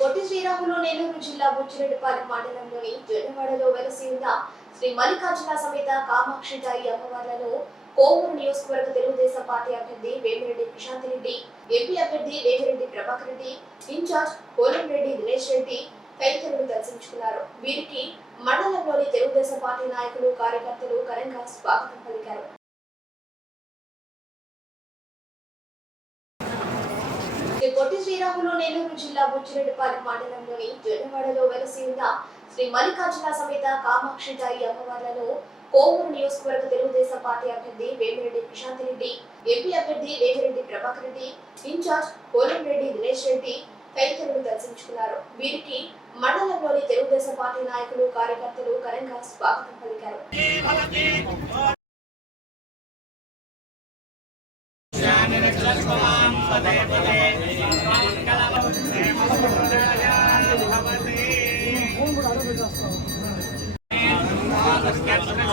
పొట్టి శ్రీరాములు నెల్లూరు జిల్లా బుచ్చిరెడ్డిపాలెం మండలంలోని జొన్నవాడలో వెలసి ఉన్న శ్రీ మల్లికార్జున సమేత కామాక్షి తాయి అమ్మవార్లను కోవూరు నియోజకవర్గ తెలుగుదేశం పార్టీ అభ్యర్థి వేమిరెడ్డి ప్రశాంత్ రెడ్డి ఎంపీ అభ్యర్థి వేమిరెడ్డి ప్రభాకర్ రెడ్డి ఇన్ఛార్జ్ కోలంరెడ్డి దినేష్ రెడ్డి తదితరులు దర్శించుకున్నారు. వీరికి మండలంలోని తెలుగుదేశం పార్టీ నాయకులు కార్యకర్తలు ఘనంగా స్వాగతం పలికారు. పొట్టి శ్రీరాములు నెల్లూరు జిల్లా బుచ్చిరెడ్డిపాలెం మండలంలోని జొన్నవాడలో వెలసి ఉన్న శ్రీ మల్లికార్జున సమేత కామాక్షి తాయి అమ్మవార్లను కోవూరు నియోజకవర్గ తెలుగుదేశం పార్టీ అభ్యర్థి వేమిరెడ్డి ప్రశాంత్ రెడ్డి ఎంపీ అభ్యర్థి వేమిరెడ్డి ప్రభాకర్ రెడ్డి ఇన్ఛార్జ్ కోలంరెడ్డి దినేష్ రెడ్డి తదితరులు దర్శించుకున్నారు. వీరికి మండలంలోని తెలుగుదేశం పార్టీ నాయకులు కార్యకర్తలు ఘనంగా స్వాగతం పలికారు. పదే పదే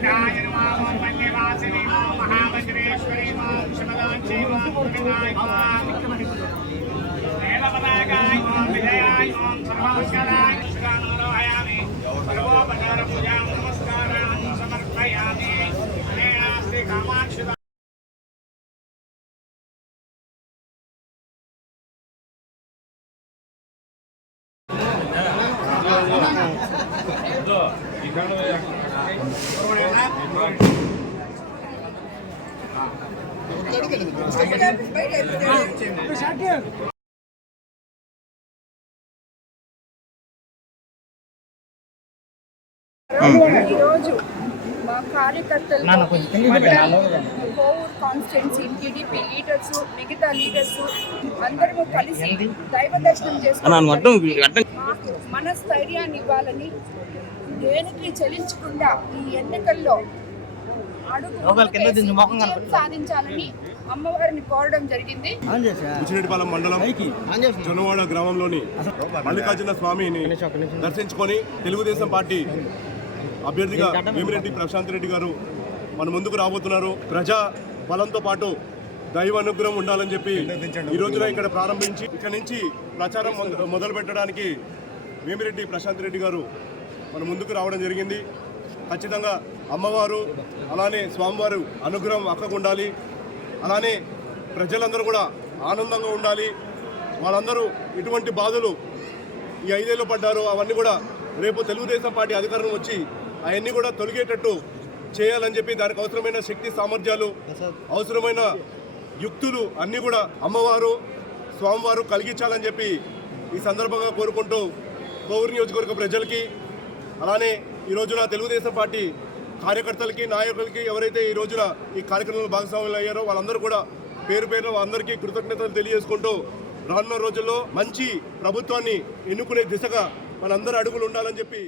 गरुडाय नमः ॐ वंदे महावज्रेश्वरी ॐ शमलाञ्चै ॐ कुर्गाय ॐ देवपदागाय ॐ विजयाय ॐ सर्वास्कराय श्रीगानमनोहयामि सर्वोपकारपूजां नमस्कारान् समर्पयामि अनेन श्रीकामाक्षि 이상한 ఈరోజు మా కార్యకర్తలు కోవూరు కాన్స్టిట్యున్సీ టీడీపీ లీడర్స్ మిగతా లీడర్స్ అందరము కలిసి దైవ దర్శనం చేసుకుంటారు మాకు మనస్థైర్యాన్ని ఇవ్వాలని దేనికి చెల్లించకుండా ఈ ఎన్నికల్లో అడుగు విజయం సాధించాలని అమ్మవారిని కోరడం జరిగింది. బుచ్చిరెడ్డిపాలెం మండలం జొన్నవాడ గ్రామంలోని మల్లికార్జున స్వామిని దర్శించుకొని తెలుగుదేశం పార్టీ అభ్యర్థిగా వేమిరెడ్డి ప్రశాంత్ రెడ్డి గారు మన ముందుకు రాబోతున్నారు. ప్రజా బలంతో పాటు దైవ అనుగ్రహం ఉండాలని చెప్పి ఈ రోజున ఇక్కడ ప్రారంభించి ఇక్కడ నుంచి ప్రచారం మొద- మొదలు పెట్టడానికి వేమిరెడ్డి ప్రశాంత్ రెడ్డి గారు మనం ముందుకు రావడం జరిగింది. ఖచ్చితంగా అమ్మవారు అలానే స్వామివారు అనుగ్రహం అక్కకు ఉండాలి అలానే ప్రజలందరూ కూడా ఆనందంగా ఉండాలి. వాళ్ళందరూ ఎటువంటి బాధలు ఈ ఐదేళ్ళు పడ్డారు అవన్నీ కూడా రేపు తెలుగుదేశం పార్టీ అధికారం వచ్చి అవన్నీ కూడా తొలగేటట్టు చేయాలని చెప్పి దానికి అవసరమైన శక్తి సామర్థ్యాలు అవసరమైన యుక్తులు అన్నీ కూడా అమ్మవారు స్వామివారు కలిగించాలని చెప్పి ఈ సందర్భంగా కోరుకుంటూ కోవూరు నియోజకవర్గ ప్రజలకి అలానే ఈ రోజున తెలుగుదేశం పార్టీ కార్యకర్తలకి నాయకులకి ఎవరైతే ఈ రోజున ఈ కార్యక్రమంలో భాగస్వాములు అయ్యారో వాళ్ళందరూ కూడా పేరు పేరు అందరికీ కృతజ్ఞతలు తెలియజేసుకుంటూ రానున్న రోజుల్లో మంచి ప్రభుత్వాన్ని ఎన్నుకునే దిశగా మనందరూ అడుగులు ఉండాలని చెప్పి